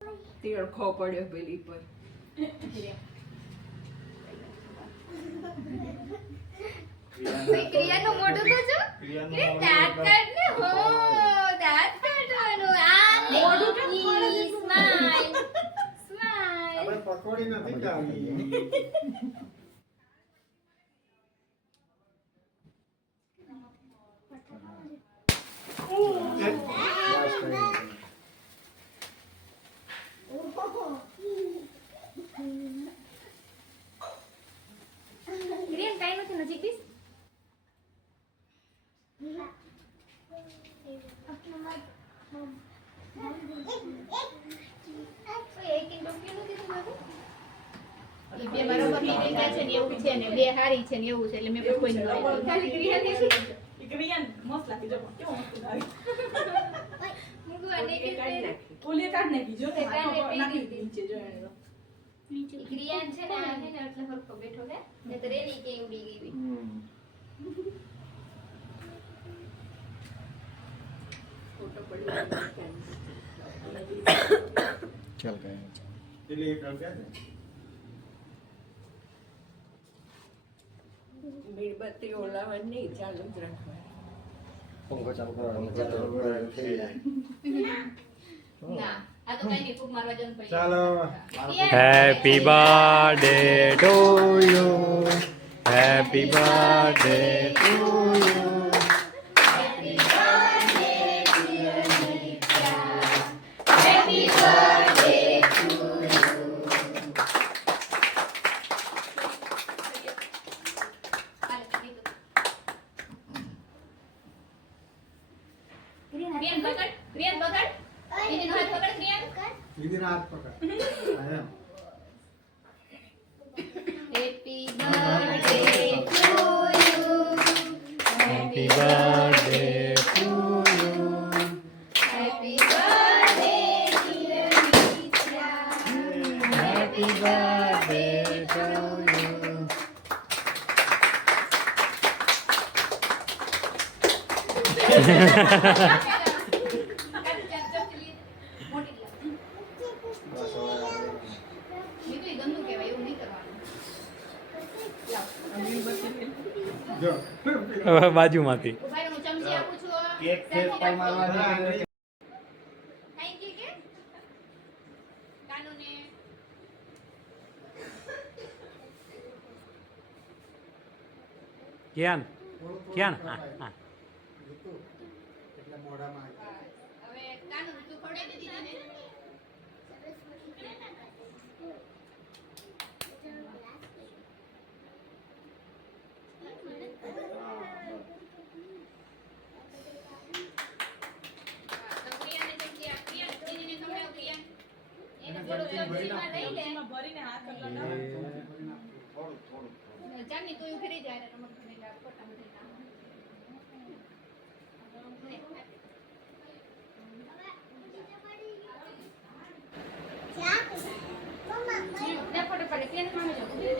તીરખો પડ્યો પેલી પર. ક્રિયાનું મોઢું તો જો. દાંત કાઢને હો, દાંત કાઢવાનું. આ મોઢું કેમ પડે છે? સ્માઈલ. સ્માઈલ. આપણે પકોડી નથી ખાવી. ક્રિયા કાઈ નથી નજીક દીસ. બે બરોબર નીકળ્યા છે ને એવું છે ને બે હારી છે ને એવું છે એટલે મેં કોઈ ન ખાલી ક્રિયા દેખી. ક્રિયાન મસ્ત લાગી જો કેવો મસ્ત લાગે. મુગુ અને કે ઓલી કાઢ નાખી જો તે કાઢને પેરી નાખી દીધી. નીચે જો એને તો. ક્રિયા છે ને આ છે ને એટલે હરખો બેઠો છે ને તો રેલી કે ઉડી ગઈ. ફોટો પડ્યો. ચાલ કઈ એટલે એક રૂપિયા દે. મીણબત્તી ઓલાવવાની નહીં, ચાલુ જ રાખવાની. પંખો ચાલુ કરવાનો થઈ જાય. ના આ તો કઈ નહીં ફૂક મારવા જવાનું પડી ચાલો. Happy birthday to you. Happy birthday to you. ક્રિયાન પકડ ક્રિયાન પકડ એને હાથ પકડ ક્રિયાન દીદીના હાથ પકડ. આયા. Happy birthday to you Happy birthday to you. Happy birthday dear Mitra Happy birthday to you. બસ હવે મેં તો ગંદુ કહેવાય એવું નહીં કરવાનું જો હવે બાજુમાંથી ભાઈ હું ચમચી આપું છું કેક ફેસ પર મારવાની. થેન્ક યુ કે કાનુને ક્યાં ક્યાં હા હા એટલે મોઢામાં હવે કાનુ તું ખવડાવી દીધી ને ચમચીમાં ભરીને હાથ પર લગાવ. થોડું થોડું ચાલની તું ઉભી રહી જાય રમત ગમે ફટાફટ